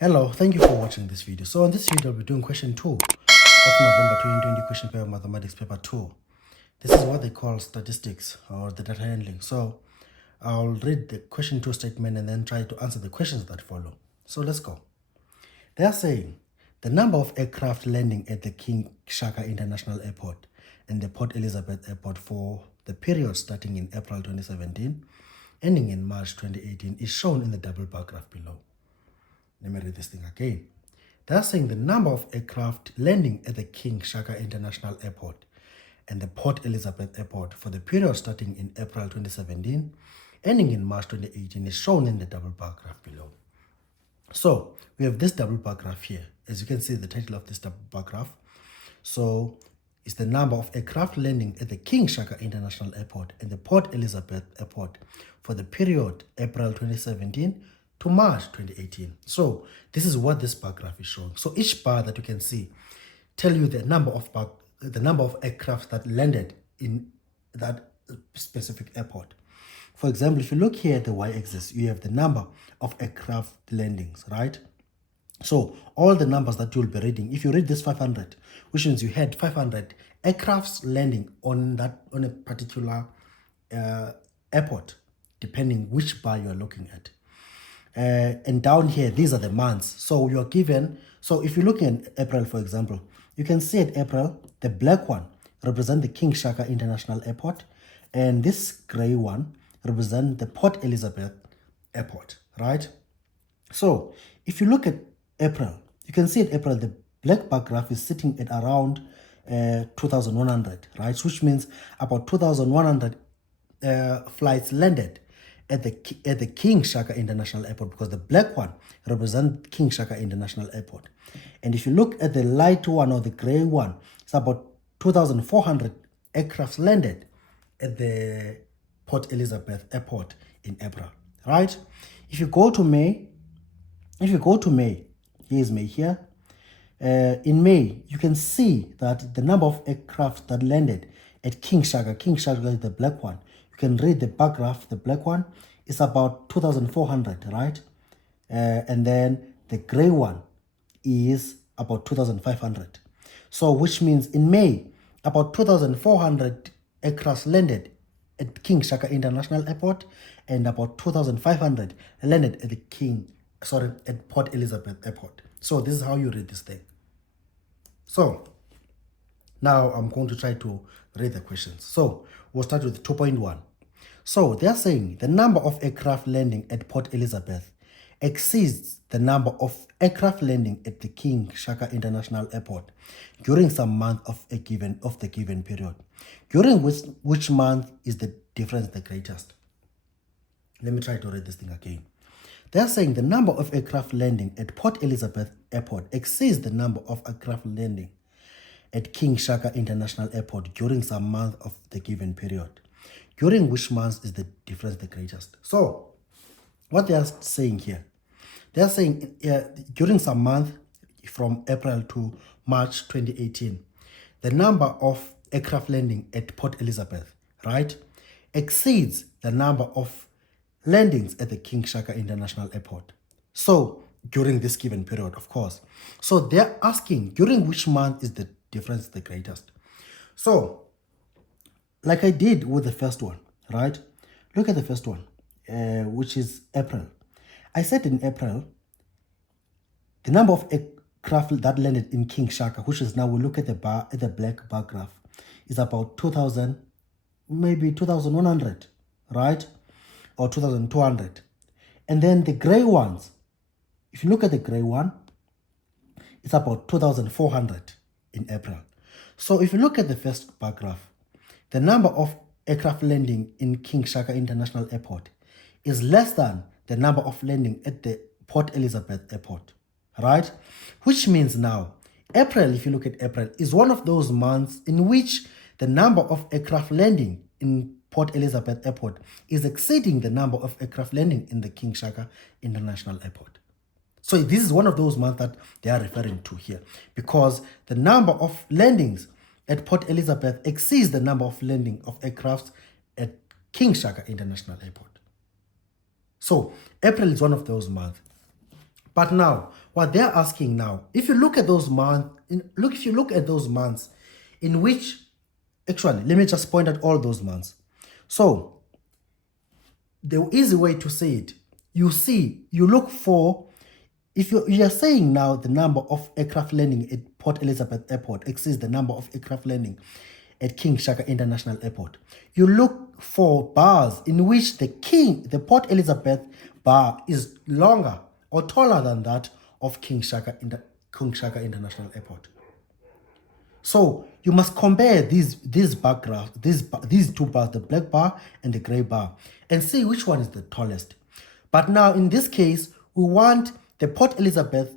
Hello, thank you for watching this video. So in this video, we'll be doing question 2 of November 2020 question paper mathematics paper 2. This is what they call statistics or the data handling. So I'll read the question 2 statement and then try to answer the questions that follow. So let's go. They are saying the number of aircraft landing at the King Shaka International Airport and the Port Elizabeth Airport for the period starting in April 2017, ending in March 2018 is shown in the double bar graph below. Let me read this thing again. They're saying the number of aircraft landing at the King Shaka International Airport and the Port Elizabeth Airport for the period starting in April 2017, ending in March 2018 is shown in the double bar graph below. So we have this double bar graph here. As you can see, the title of this double bar graph. So it's the number of aircraft landing at the King Shaka International Airport and the Port Elizabeth Airport for the period April 2017 to March 2018. So this is what this bar graph is showing. So each bar that you can see tell you the number of aircraft that landed in that specific airport. For example, if you look here at the y-axis, you have the number of aircraft landings, right? So all the numbers that you'll be reading, if you read this 500, which means you had 500 aircrafts landing on a particular airport, depending which bar you're looking at. And down here, these are the months. So you're given, so if you're looking at April, for example, you can see at April, the black one represents the King Shaka International Airport, and this gray one represents the Port Elizabeth Airport, right? So if you look at April, you can see at April, the black bar graph is sitting at around 2,100, right? Which means about 2,100 flights landed at the King Shaka International Airport, because the black one represents King Shaka International Airport. And if you look at the light one or the gray one, it's about 2,400 aircrafts landed at the Port Elizabeth Airport in April, right? If you go to May, here's May here. In May, you can see that the number of aircraft that landed at King Shaka is the black one. You can read the bar graph, the black one is about 2,400, right? And then the gray one is about 2,500. So which means in May, about 2,400 aircraft landed at King Shaka International Airport and about 2,500 landed at at Port Elizabeth Airport. So this is how you read this thing. So now I'm going to try to read the questions. So we'll start with 2.1. So they're saying the number of aircraft landing at Port Elizabeth exceeds the number of aircraft landing at the King Shaka International Airport during some month of the given period. During which month is the difference the greatest? Let me try to read this thing again. They're saying the number of aircraft landing at Port Elizabeth Airport exceeds the number of aircraft landing at King Shaka International Airport during some month of the given period. During which month is the difference the greatest? So what they are saying here, they are saying during some month from April to March 2018, the number of aircraft landing at Port Elizabeth, right, exceeds the number of landings at the King Shaka International Airport. So during this given period, of course. So they're asking during which month is the difference the greatest? So like I did with the first one, right? Look at the first one, which is April. I said in April, the number of aircraft that landed in King Shaka, which is now, we look at the black bar graph, is about 2,000, maybe 2,100, right? Or 2,200. And then the gray ones, if you look at the gray one, it's about 2,400 in April. So if you look at the first bar graph, the number of aircraft landing in King Shaka International Airport is less than the number of landing at the Port Elizabeth Airport, right? Which means now, April, if you look at April, is one of those months in which the number of aircraft landing in Port Elizabeth Airport is exceeding the number of aircraft landing in the King Shaka International Airport. So this is one of those months that they are referring to here, because the number of landings at Port Elizabeth exceeds the number of landing of aircrafts at King Shaka International Airport. So April is one of those months. But now, what they're asking now, if you look at those months, in which, actually, let me just point out all those months. So, the easy way to say it, you look for, if you are saying now the number of aircraft landing at Port Elizabeth Airport exceeds the number of aircraft landing at King Shaka International Airport, you look for bars in which the Port Elizabeth bar is longer or taller than that of King Shaka International Airport. So you must compare these bar graphs, these two bars, the black bar and the gray bar, and see which one is the tallest. But now in this case, we want the Port Elizabeth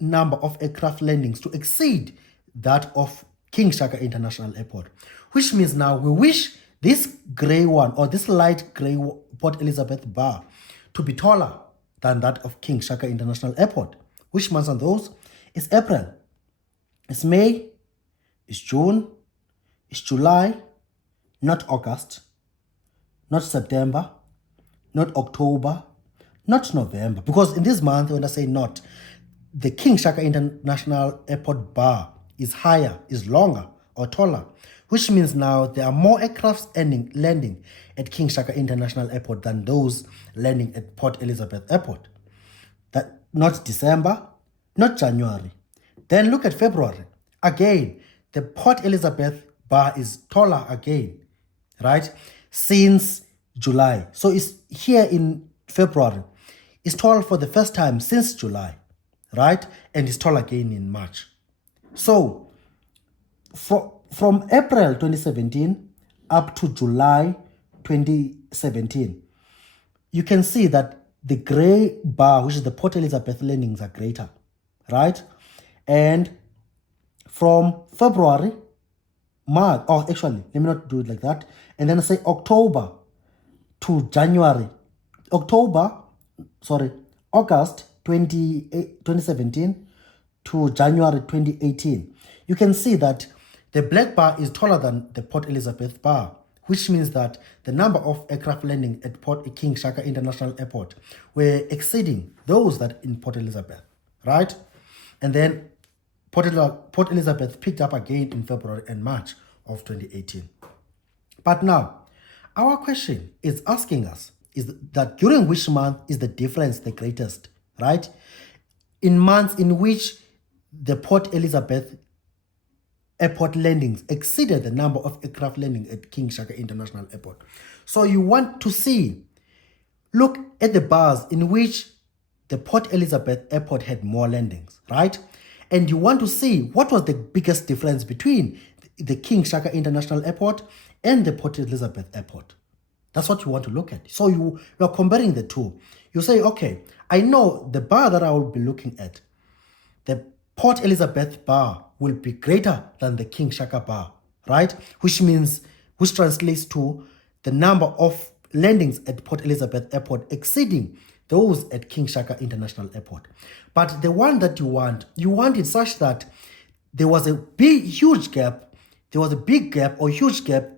number of aircraft landings to exceed that of King Shaka International Airport, which means now we wish this gray one or this light gray Port Elizabeth bar to be taller than that of King Shaka International Airport. Which months are those? It's April, it's May, it's June, it's July, not August, not September, not October, not November. Because in this month, when I say not, the King Shaka International Airport bar is higher, is longer or taller, which means now there are more aircrafts landing at King Shaka International Airport than those landing at Port Elizabeth Airport. That not December, not January. Then look at February. Again, the Port Elizabeth bar is taller again, right? Since July. So it's here in February. It's tall for the first time since July, right? And it's tall again in March. So from April 2017 up to July 2017, you can see that the gray bar, which is the Port Elizabeth landings, are greater, right? And from February, March, or actually, let me not do it like that. And then I say October to January, August 2017 to January 2018. You can see that the black bar is taller than the Port Elizabeth bar, which means that the number of aircraft landing at Port King Shaka International Airport were exceeding those that in Port Elizabeth, right? And then Port Elizabeth picked up again in February and March of 2018. But now, our question is asking us, is that during which month is the difference the greatest, right? In months in which the Port Elizabeth Airport landings exceeded the number of aircraft landing at King Shaka International Airport. So you want to see, look at the bars in which the Port Elizabeth Airport had more landings, right? And you want to see what was the biggest difference between the King Shaka International Airport and the Port Elizabeth Airport. That's what you want to look at. So you are comparing the two. You say, okay, I know the bar that I will be looking at, the Port Elizabeth bar will be greater than the King Shaka bar, right? Which translates to the number of landings at Port Elizabeth Airport exceeding those at King Shaka International Airport. But the one that you want it such that there was a huge gap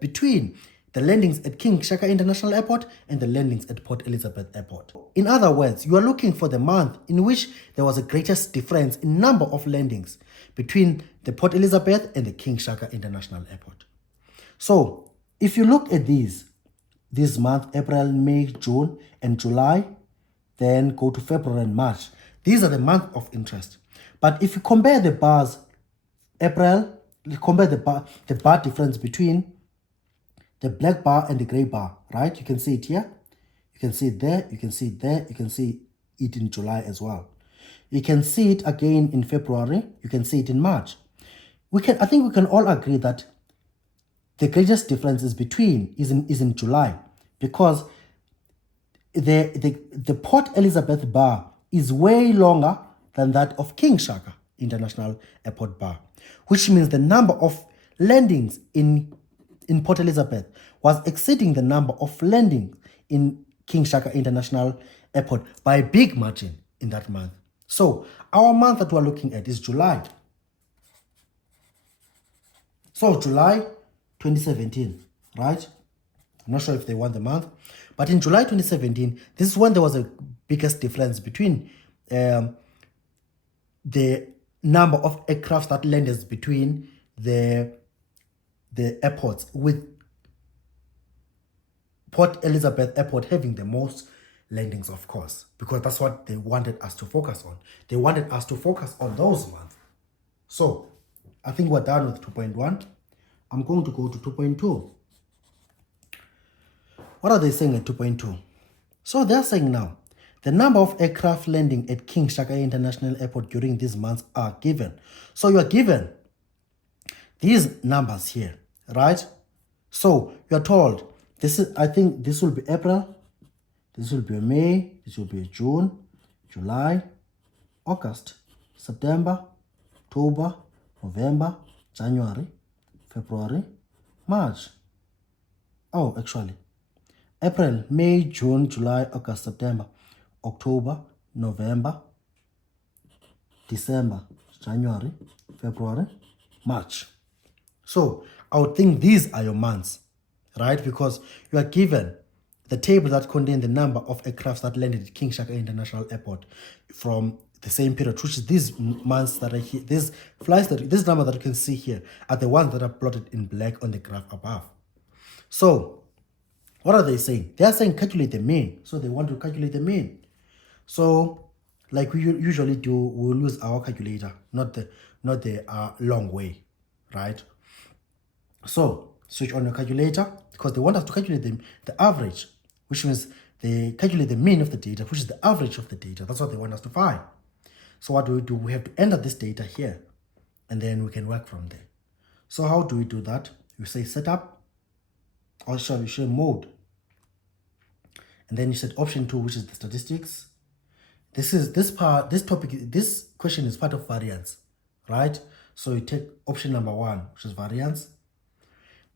between the landings at King Shaka International Airport and the landings at Port Elizabeth Airport. In other words, you are looking for the month in which there was the greatest difference in number of landings between the Port Elizabeth and the King Shaka International Airport. So if you look at this month, April, May, June, and July, then go to February and March. These are the months of interest. But if you compare the bars, compare the bar difference between the black bar and the gray bar, right? You can see it here. You can see it there. You can see it there. You can see it in July as well. You can see it again in February. You can see it in March. I think we can all agree that the greatest difference is in July, because the Port Elizabeth bar is way longer than that of King Shaka International Airport bar, which means the number of landings in Port Elizabeth was exceeding the number of landings in King Shaka International Airport by a big margin in that month. So our month that we're looking at is July. So July 2017, right? I'm not sure if they want the month, but in July 2017, this is when there was a biggest difference between the number of aircraft that landed between the airports, with Port Elizabeth Airport having the most landings, of course, because that's what they wanted us to focus on. They wanted us to focus on those months. So I think we're done with 2.1. I'm going to go to 2.2. What are they saying at 2.2? So they're saying now, the number of aircraft landing at King Shaka International Airport during these months are given. So you are given these numbers here, right? So you are told, this is, I think this will be April, this will be May, this will be June, July, August, September, October, November, January, February, March. Oh, actually, April, May, June, July, August, September, October, November, December, January, February, March. So I would think these are your months, right? Because you are given the table that contains the number of aircraft that landed at King Shaka International Airport from the same period, which is these months that are here. These flights, this number that you can see here are the ones that are plotted in black on the graph above. So what are they saying? They are saying calculate the mean. So they want to calculate the mean. So like we usually do, we'll use our calculator, not the long way, right? So switch on your calculator, because they want us to calculate the average, which means they calculate the mean of the data, which is the average of the data. That's what they want us to find. So what do? We have to enter this data here, and then we can work from there. So how do we do that? You say setup, or shall we show mode, and then you set option 2, which is the statistics. This question is part of variance, right? So you take option number 1, which is variance,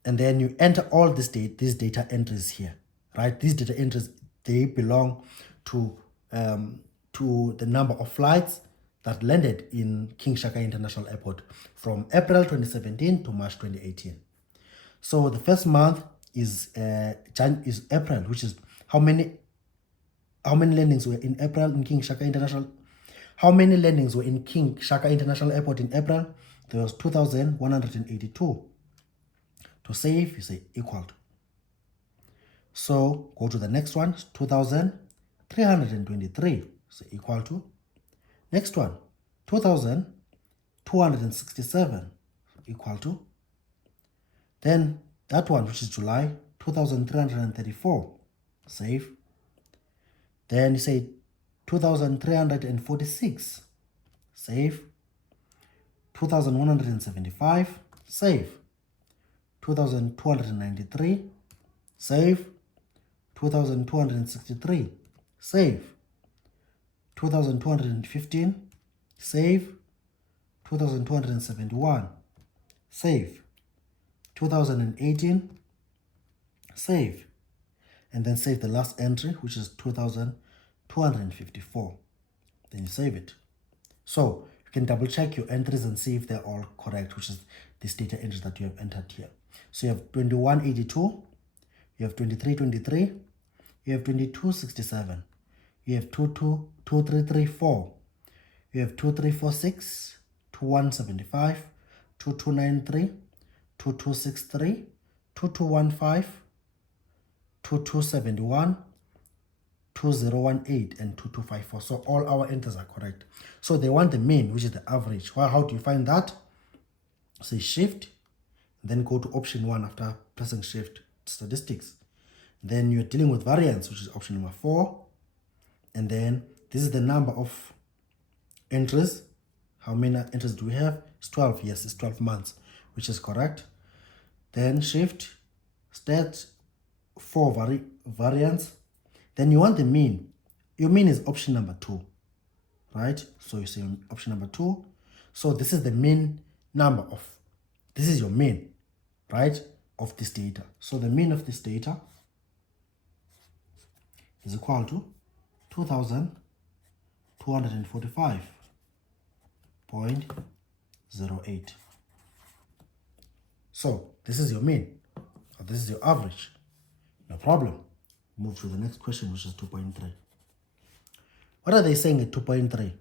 and then you enter all these data entries here, right? These data entries, they belong to the number of flights that landed in King Shaka International Airport from April 2017 to March 2018. So the first month is April, which is how many landings were in April in King Shaka International. How many landings were in King Shaka International Airport in April? There was 2,182. To save, you say equal to. So go to the next one, 2,323. So equal to. Next one, 2,267. Equal to. Then that one, which is July, 2,334. Save. Then you say 2,346. Save. 2,175. Save. 2,293. Save. 2,263. Save. 2,215. Save. 2,271. Save. 2018. Save. And then save the last entry, which is 2,254. Then you save it. So you can double check your entries and see if they're all correct, which is this data entries that you have entered here. So you have 2182, you have 2323, you have 2267, you have 2334, you have 2346, 2175, 2293, 2263, 2215, 2271, 2018, and 2254. So all our entries are correct. So they want the mean, which is the average. Well, how do you find that? Say shift, then go to option 1 after pressing shift, statistics. Then you're dealing with variance, which is option number 4. And then this is the number of entries. How many entries do we have? It's 12. Yes, it's 12 months, which is correct. Then shift, stat 4, variance. Then you want the mean. Your mean is option number 2, right? So you say option number 2. So this is the mean number of, this is your mean, right, of this data. So the mean of this data is equal to 2,245.08. So this is your mean, or this is your average. No problem. Move to the next question, which is 2.3. What are they saying at 2.3?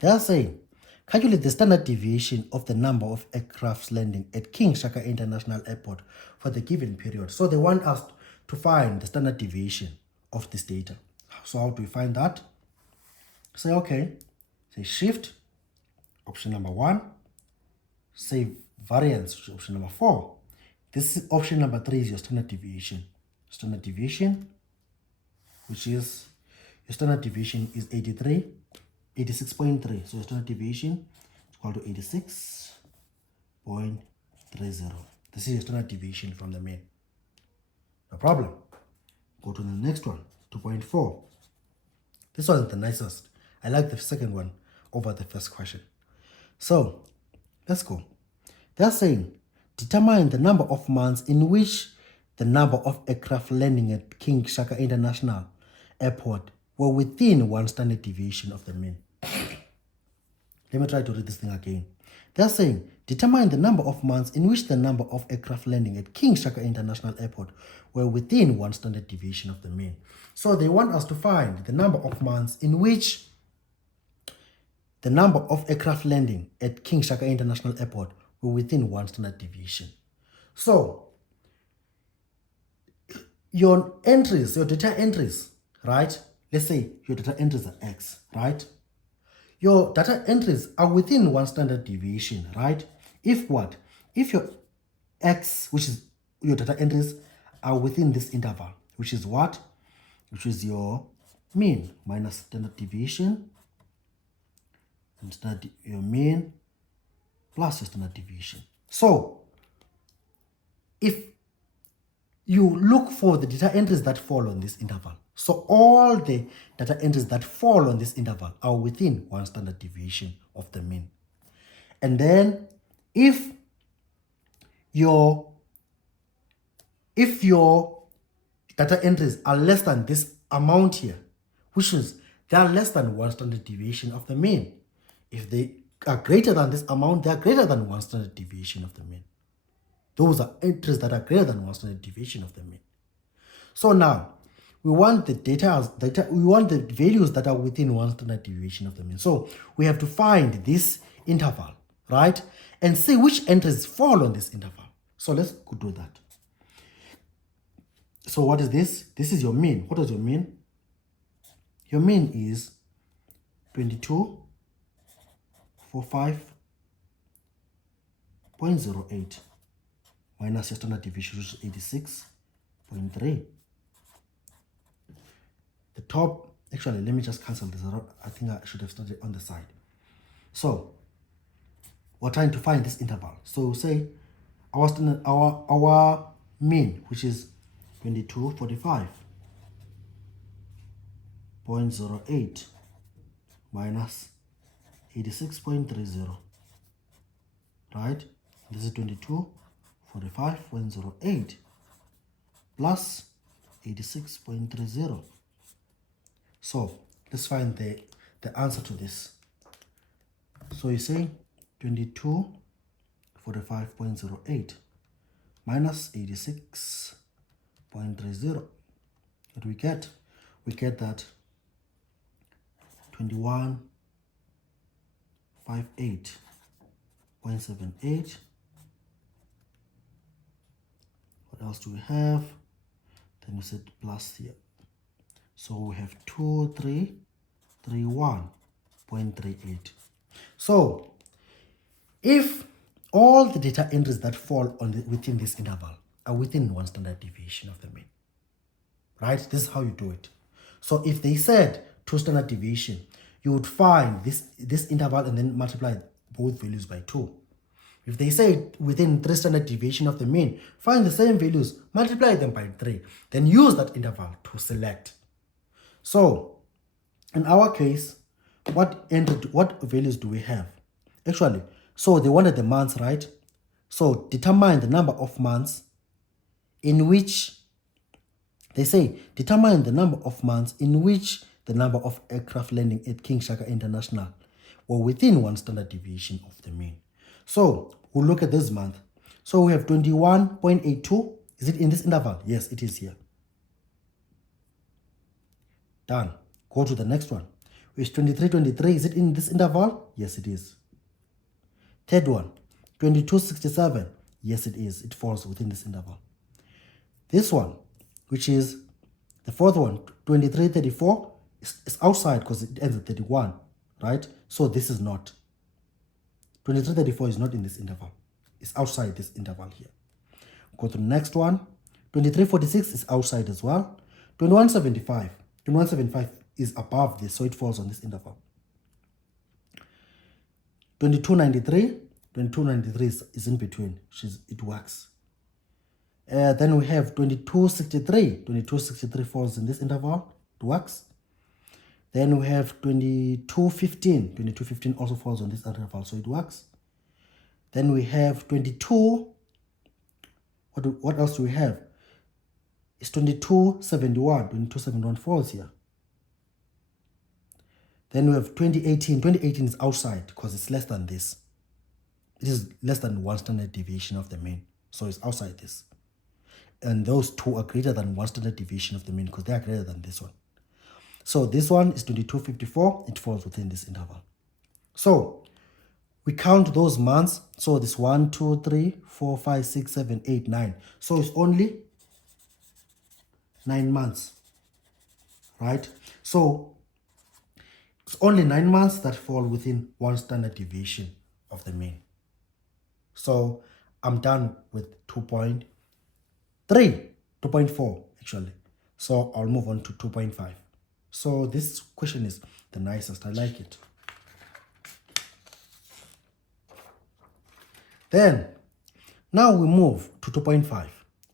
They are saying, calculate the standard deviation of the number of aircrafts landing at King Shaka International Airport for the given period. So they want us to find the standard deviation of this data. So how do we find that? Say, okay, say shift, option number 1, say variance, option number 4. This is option number 3 is your standard deviation. Standard deviation, which is, your standard deviation is 86.3. So your standard deviation is equal to 86.30. This is your standard deviation from the mean. No problem. Go to the next one, 2.4. This one is the nicest. I like the second one over the first question. So let's go. They're saying, determine the number of months in which the number of aircraft landing at King Shaka International Airport were within one standard deviation of the mean. Let me try to read this thing again. They're saying, determine the number of months in which the number of aircraft landing at King Shaka International Airport were within one standard deviation of the mean. So they want us to find the number of months in which the number of aircraft landing at King Shaka International Airport were within one standard deviation. So your entries, your data entries, right? Let's say your data entries are X, right? Your data entries are within one standard deviation, right? If what? If your X, which is your data entries, are within this interval, which is what? Which is your mean minus standard deviation, and your mean plus your standard deviation. So if you look for the data entries that fall on this interval, so all the data entries that fall on this interval are within one standard deviation of the mean. And then if your data entries are less than this amount here, which is they are less than one standard deviation of the mean. If they are greater than this amount, they are greater than one standard deviation of the mean. Those are entries that are greater than one standard deviation of the mean. So now we want the we want the values that are within one standard deviation of the mean. So we have to find this interval, right? And see which entries fall on this interval. So let's go do that. So what is this? This is your mean. What is your mean? Your mean is 2245.08 minus your standard deviation, which is 86.3. The top, actually, let me just cancel this. I think I should have started on the side. So we're trying to find this interval. So say our standard, our mean, which is 2245.08 minus 86.30, right? This is 2245.08 plus 86.30. So let's find the answer to this. So you say 2245.08 minus 86.30. What do we get? We get that 2158.78. What else do we have? Then we said plus here. So we have 2331.38. So if all the data entries that fall on within this interval are within one standard deviation of the mean, right? This is how you do it. So if they said 2 standard deviation, you would find this interval and then multiply both values by 2. If they say within 3 standard deviation of the mean, find the same values, multiply them by 3, then use that interval to select. So in our case, what values do we have? Actually, so they wanted the months, right? So determine the number of months in which, they say, determine the number of months in which the number of aircraft landing at King Shaka International were within one standard deviation of the mean. So we'll look at this month. So we have 21.82. Is it in this interval? Yes, it is here. Done. Go to the next one. Which 23.23, is it in this interval? Yes, it is. Third one, 22.67, yes, it is. It falls within this interval. This one, which is the fourth one, 23.34, is outside because it ends at 31, right? So this is not. 23.34 is not in this interval. It's outside this interval here. Go to the next one. 23.46 is outside as well. 21.75. 21.75 is above this, so it falls on this interval. 22.93. 22.93 is in between. It works. Then we have 22.63. 22.63 falls in this interval. It works. Then we have 22.15. 22.15 also falls on this interval, so it works. Then we have 22. What else do we have? It's 22.71. 22.71 falls here. Then we have 2018. 2018 is outside because it's less than this. It is less than 1 standard deviation of the mean. So it's outside this. And those two are greater than 1 standard deviation of the mean because they are greater than this one. So this one is 22.54. It falls within this interval. So we count those months. So this 1, 2, 3, 4, 5, 6, 7, 8, 9. So it's only 9 months, right? So it's only 9 months that fall within 1 standard deviation of the mean. So I'm done with 2.3, 2.4 actually. So I'll move on to 2.5. So this question is the nicest. I like it. Then, now we move to 2.5.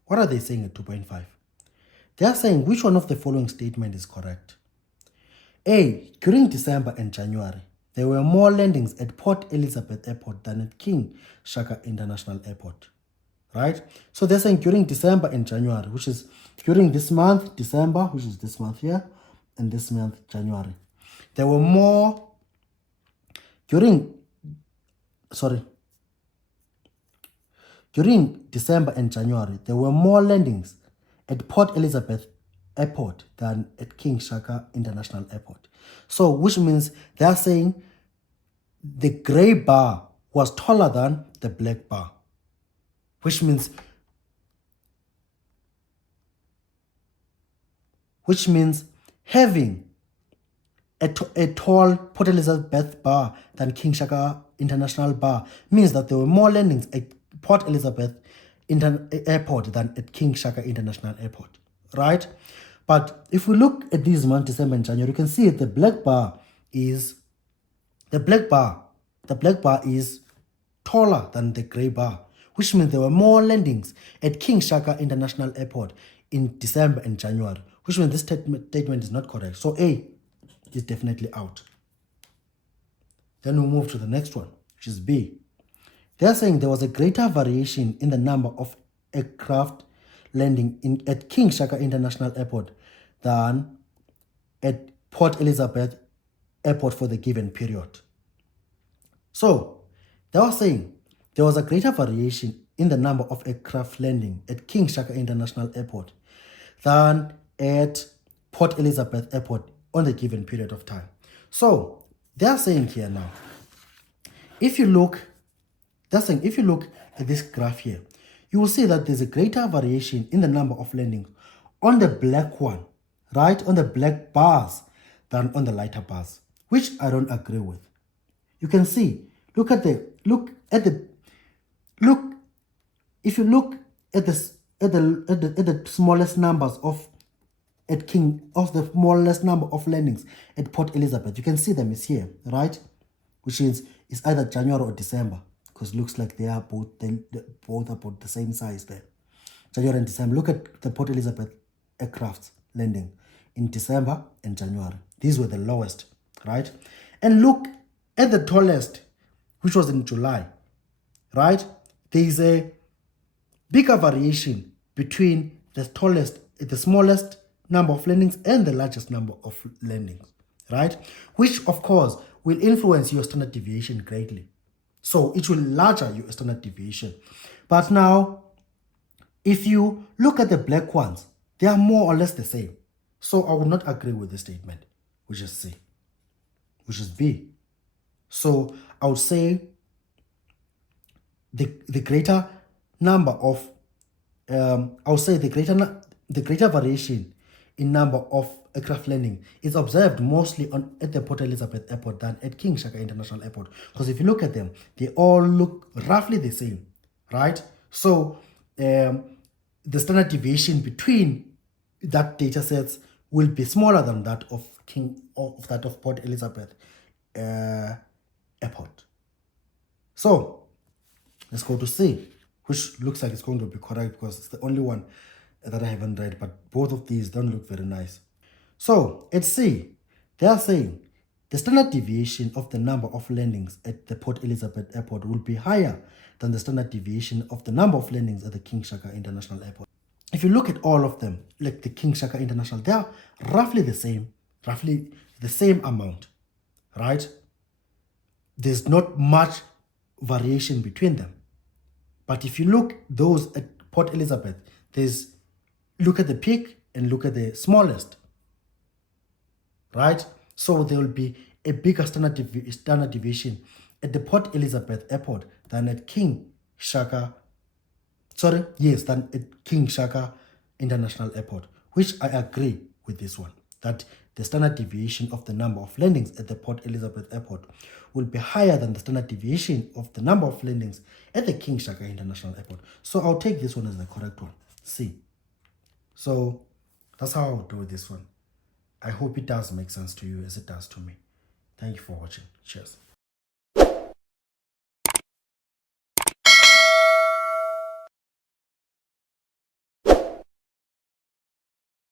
What are they saying at 2.5? They are saying which one of the following statement is correct. A, during December and January, there were more landings at Port Elizabeth Airport than at King Shaka International Airport. Right? So they're saying during December and January, which is during this month, December, which is this month here, and this month, January. There were more during December and January, there were more landings at Port Elizabeth Airport than at King Shaka International Airport. So, which means they are saying the gray bar was taller than the black bar, which means having a tall Port Elizabeth bar than King Shaka International bar means that there were more landings at Port Elizabeth Airport than at King Shaka International Airport, right? But if we look at these months, December and January, you can see the black bar is taller than the gray bar, which means there were more landings at King Shaka International Airport in December and January, which means this statement is not correct. So A is definitely out. Then we move to the next one, which is B. They are saying there was a greater variation in the number of aircraft landing at King Shaka International Airport than at Port Elizabeth Airport for the given period. So they were saying there was a greater variation in the number of aircraft landing at King Shaka International Airport than at Port Elizabeth Airport on the given period of time. So they are saying here now, if you look at this graph here, you will see that there's a greater variation in the number of landings on the black one, right, on the black bars than on the lighter bars, which I don't agree with. You can see, if you look at the smallest numbers of the smallest number of landings at Port Elizabeth, you can see them is here, right? Which is either January or December, because it looks like they are both about the same size there. January and December. Look at the Port Elizabeth aircraft landing in December and January. These were the lowest, right? And look at the tallest, which was in July, right? There is a bigger variation between the smallest number of landings and the largest number of landings, right? Which, of course, will influence your standard deviation greatly. So it will larger your standard deviation. But now, if you look at the black ones, they are more or less the same. So I will not agree with this statement, which is C. which is B. So I would say the greater number of I would say the greater variation in number of aircraft landing is observed mostly at the Port Elizabeth Airport than at King Shaka International Airport. Because if you look at them, they all look roughly the same, right? So the standard deviation between that data sets will be smaller than that of Port Elizabeth Airport. So let's go to C, which looks like it's going to be correct because it's the only one that I haven't read, but both of these don't look very nice. So at C, they are saying the standard deviation of the number of landings at the Port Elizabeth Airport will be higher than the standard deviation of the number of landings at the King Shaka International Airport. If you look at all of them, like the King Shaka International, they are roughly the same amount, right? There's not much variation between them. But if you look those at Port Elizabeth, look at the peak and look at the smallest, right? So there will be a bigger standard deviation at the Port Elizabeth Airport than at King Shaka International Airport, which I agree with this one, that the standard deviation of the number of landings at the Port Elizabeth Airport will be higher than the standard deviation of the number of landings at the King Shaka International Airport. So I'll take this one as the correct one, C. So that's how I'll do this one. I hope it does make sense to you as it does to me. Thank you for watching. Cheers.